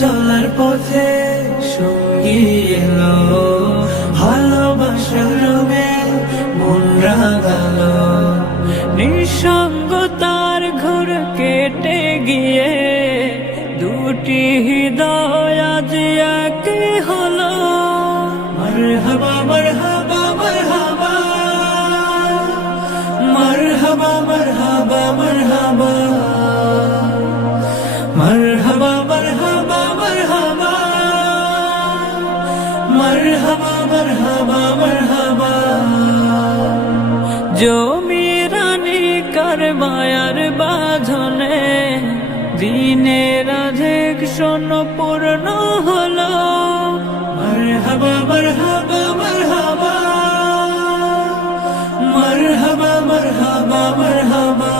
চলার পথে সঙ্গী এলো, ভালোবাসার রঙে মন রাঙালো। নিঃসঙ্গতার ঘোর কেটে গিয়ে দুটি হৃদয় আজ এক হলো। মারহাবা মারহাবা মারহাবা, মারহাবা মারহাবা মারহাবা, মারহাবা মারহাবা মারহাবা, মারহাবা মারহাবা মারহাবা। জমিরানি কারবায়ার বাঁধনে দিনের অধিক শোন পূর্ণ হলো। মারহাবা মারহাবা মারহাবা, মারহাবা মারহাবা মারহাবা।